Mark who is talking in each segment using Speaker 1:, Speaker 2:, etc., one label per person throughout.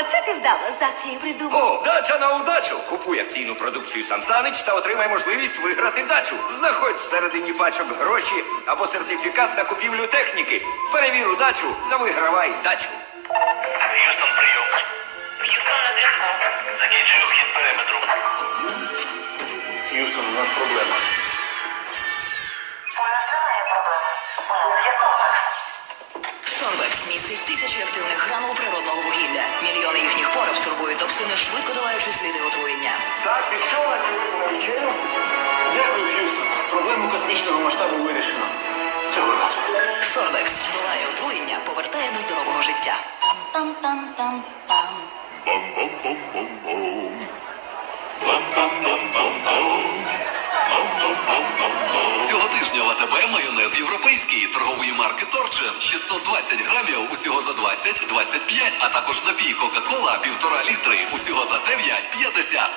Speaker 1: Оце ти вдало з акцією придумав.
Speaker 2: О, дача на удачу! Купуй акційну продукцію Сансанич та отримай можливість виграти дачу. Знаходь всередині пачок гроші або сертифікат на купівлю техніки. Перевір удачу та вигравай дачу.
Speaker 3: Х'юстон, прийом. Х'юстон на. Закінчую вхід периметру.
Speaker 4: Х'юстон, у нас проблема.
Speaker 5: Сорвекс містить тисячі активних гранул природного токсини, швидко долаючи сліди отруєння.
Speaker 4: Так, пішов на сьогодні на вечерю. Дякую, Х'юстон. Проблему космічного масштабу вирішено. Цього разу.
Speaker 5: Сорвекс долає отруєння, повертає до здорового життя.
Speaker 1: Пам-пам-пам-пам.
Speaker 6: Цього тижня в АТБ майонез європейський Торчин 620 грамів усього за 20-25, а також напій Кока-Кола півтора літри усього за 9,50.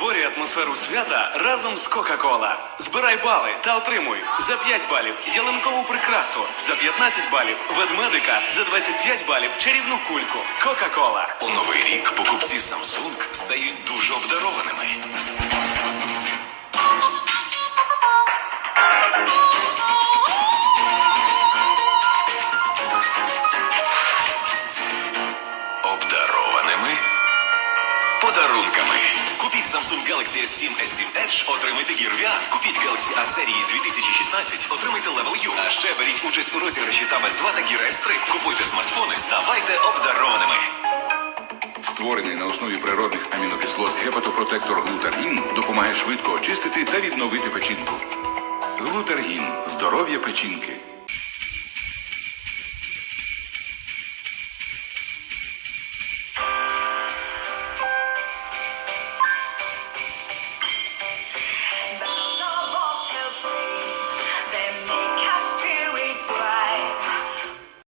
Speaker 7: Створюй атмосферу свята разом з Кока-Кола. Збирай бали та отримуй за 5 балів ялинкову прикрасу, за 15 балів ведмедика, за 25 балів чарівну кульку. Кока-Кола.
Speaker 6: У новий рік покупці Samsung стають дуже обдарованими. Обдарованими подарунками. Купіть Samsung Galaxy S7 S7 Edge, отримайте Gear VR. Купіть Galaxy A серії 2016, отримайте Level U. А ще беріть участь у розіграші там S2 та Gear S3. Купуйте смартфони, ставайте обдарованими.
Speaker 8: Створений на основі природних амінокислот гепатопротектор глутаргін допомагає швидко очистити та відновити печінку. Глутаргін здоров'я печінки.